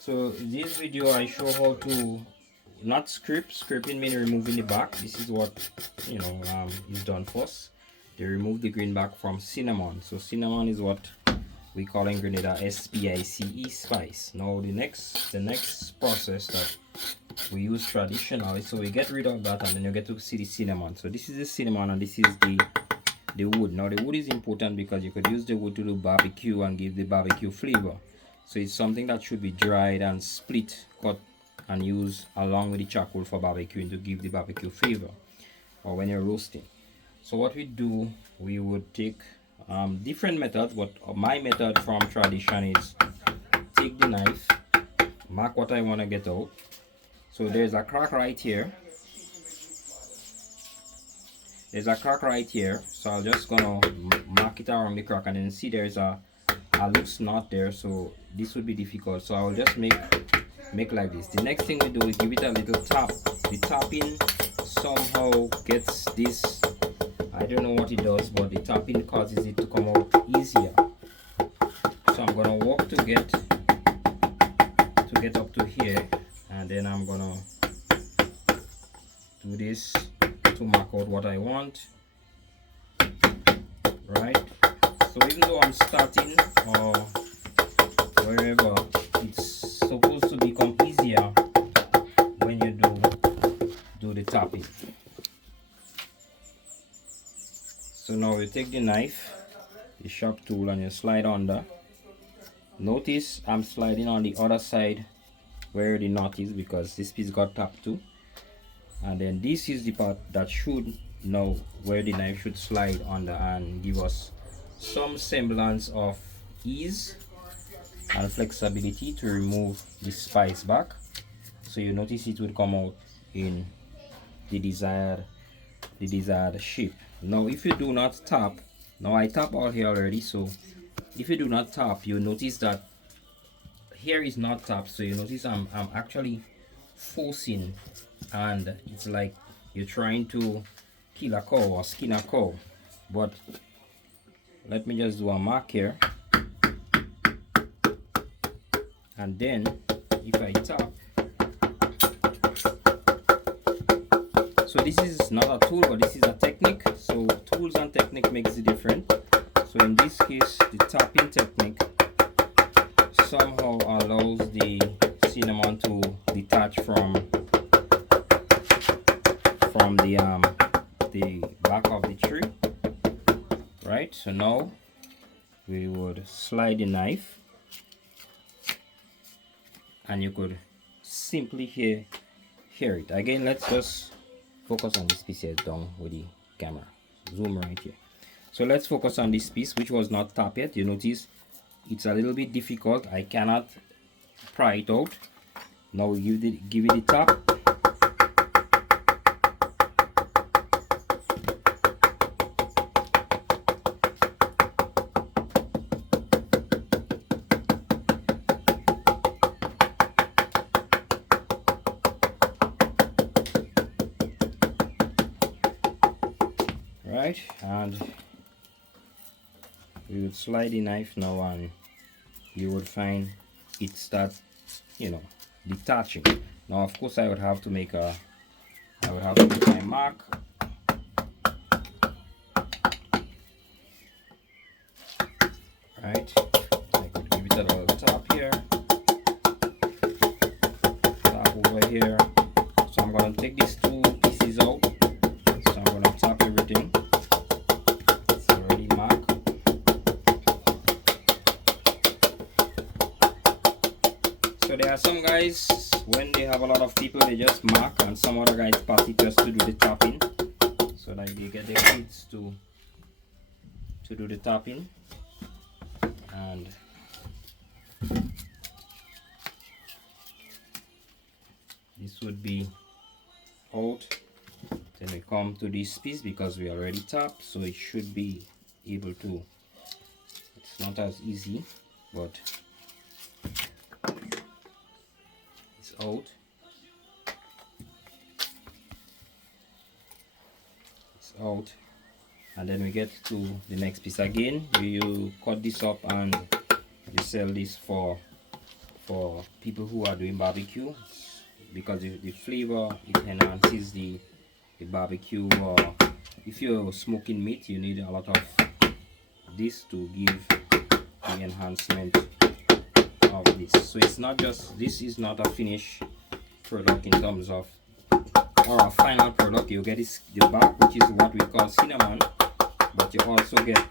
So this video I show how to not scraping means removing the back. This is what is done first. They remove the green back from cinnamon. So cinnamon is what we call in Grenada SPICE, spice. Now the next process that we use traditionally, so we get rid of that and then you get to see the cinnamon. So this is the cinnamon and this is the wood. Now the wood is important because you could use the wood to do barbecue and give the barbecue flavor. So it's something that should be dried and split, cut and used along with the charcoal for barbecuing to give the barbecue flavor or when you're roasting. So what we do, we would take different methods, but my method from tradition is take the knife, mark what I want to get out. So there's a crack right here. So I'm just gonna mark it around the crack and then see there's a loose knot there, so this would be difficult, so I will just make like this. The next thing we do is give it a little tap. The tapping somehow gets this, I don't know what it does, but the tapping causes it to come out easier. So I'm gonna walk to get up to here, and then I'm gonna do this to mark out what I want, right? So even though I'm starting or wherever, it's supposed to become easier when you do the tapping. So now you take the knife, the sharp tool, and you slide under. Notice I'm sliding on the other side where the knot is because this piece got tapped too. And then this is the part that should know where the knife should slide under and give us some semblance of ease and flexibility to remove the spice back. So you notice it will come out in the desired shape. Now if you do not tap, now I tap all here already, so if you do not tap, you notice that here is not tapped, so you notice I'm actually forcing, and it's like you're trying to kill a cow or skin a cow. But let me just do a mark here, and then if I tap, so this is not a tool but this is a technique. So tools and technique makes the difference. So in this case the tapping technique somehow allows the cinnamon to detach from the back of the tree, right? So now we would slide the knife and you could simply hear it again. Let's just focus on this piece here down with the camera, zoom right here. So let's focus on this piece which was not tapped yet. You notice it's a little bit difficult, I cannot pry it out. Now we give it a tap. Right, and we would slide the knife now and you would find it start detaching. Now of course I would have to make my mark, right? I could give it a little tap here, tap over here. So I'm going to take these two pieces out, so I'm going to tap everything. It's already marked. So there are some guys, when they have a lot of people, they just mark, and some other guys pass it just to do the tapping, so that they get their kids to do the tapping. And this would be out. Then we come to this piece because we already tapped, so it should be able to, it's not as easy, but it's out. It's out. And then we get to the next piece again. You cut this up and you sell this for for people who are doing barbecue, because the flavor, it enhances the barbecue. Or if you're smoking meat, you need a lot of this to give the enhancement of this. So it's not just, this is not a finished product in terms of, or a final product. You get this, the back, which is what we call cinnamon, but you also get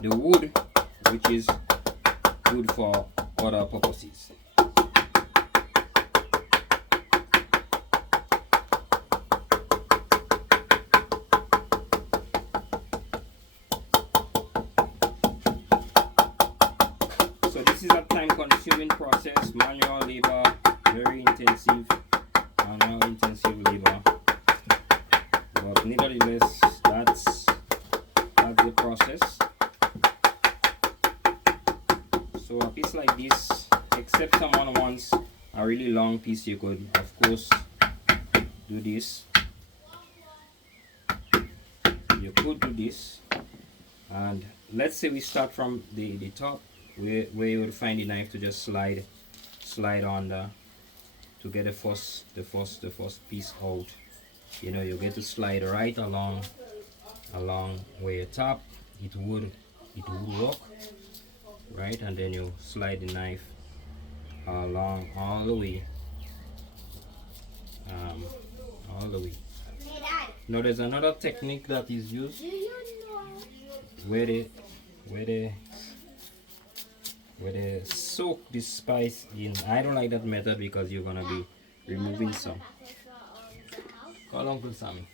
the wood, which is good for other purposes. So this is a time-consuming process, manual labor, very intensive, manual intensive labor. But nevertheless, that's the process. So a piece like this, except someone wants a really long piece, you could of course do this. You could do this, and let's say we start from the top, where you would find the knife to just slide under to get the first piece out. You know, you get to slide right along where you tap. It would work, right? And then you slide the knife along all the way, Now there's another technique that is used where they soak this spice in. I don't like that method because you're gonna be removing some. Call Uncle Sammy.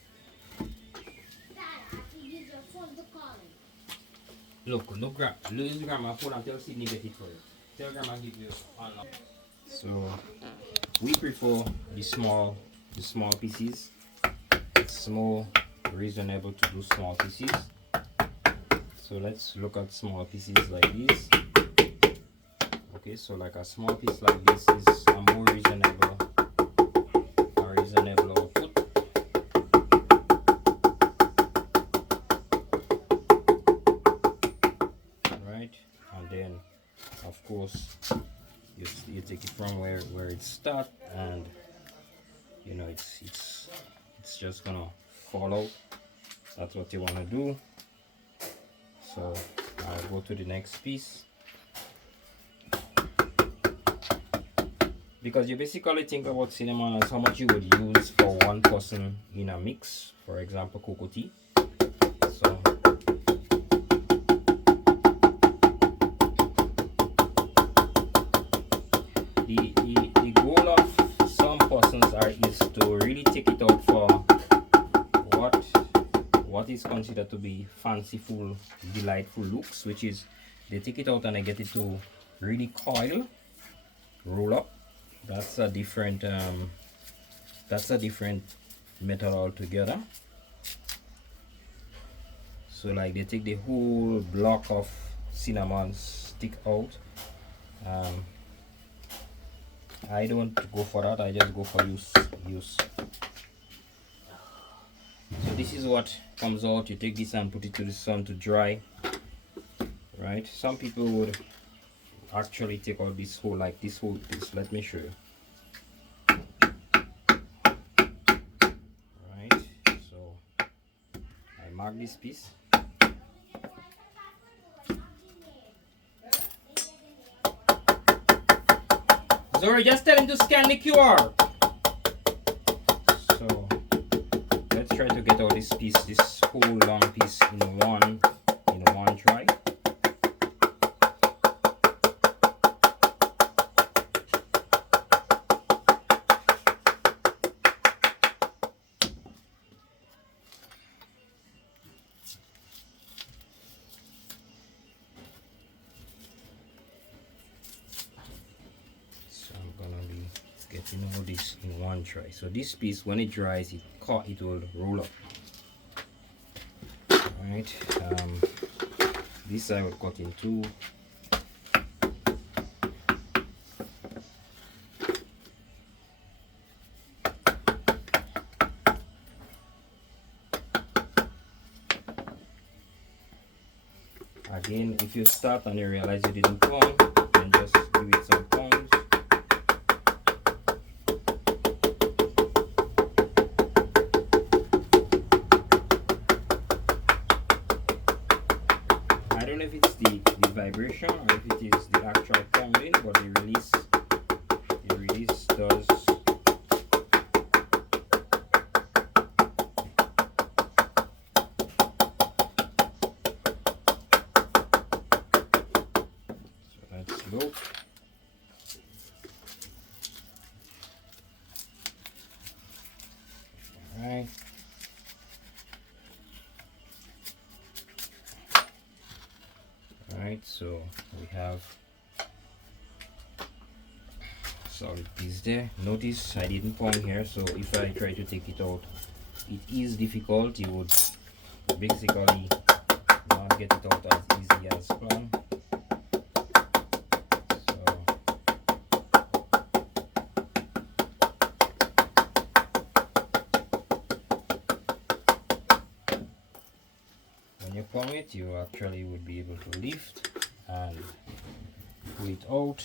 Look, lose grandma phone and tell Sydney get it for you. Tell grandma give you unlock. So we prefer the small pieces. It's more reasonable to do small pieces. So let's look at small pieces like this. Okay, so like a small piece like this is a more reasonable output. Right, and then of course you take it from where it starts, and you know it's just gonna follow. That's what you want to do. So I'll go to the next piece, because you basically think about cinnamon as how much you would use for one person in a mix, for example cocoa tea. So the goal of some persons is to really take it out for what is considered to be fanciful, delightful looks, which is they take it out and they get it to really roll up. That's a different method altogether. So like they take the whole block of cinnamon stick out. I don't go for that, I just go for use. So this is what comes out. You take this and put it to the sun to dry, right? Some people would actually take out this whole piece. Let me show you. Right, so I mark this piece. Zori, just tell him to scan the QR. So let's try to get out this piece, this whole long piece in one try. So I'm gonna be getting all this in one try. So this piece, when it dries, it will roll up. Alright, this I will cut in two. Again, if you start and you realize you didn't come, then and just give it some pounds. I don't know if it's the vibration or if it is the actual pounding, but the release does. So let's look. Alright. Alright, so we have solid piece there. Notice I didn't pound here, so if I try to take it out, it is difficult. You would basically not get it out as easy as planned. When you palm it, you actually would be able to lift and pull it out.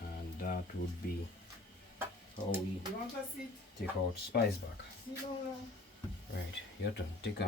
And that would be how we take out spice back. Right, your turn. Take out.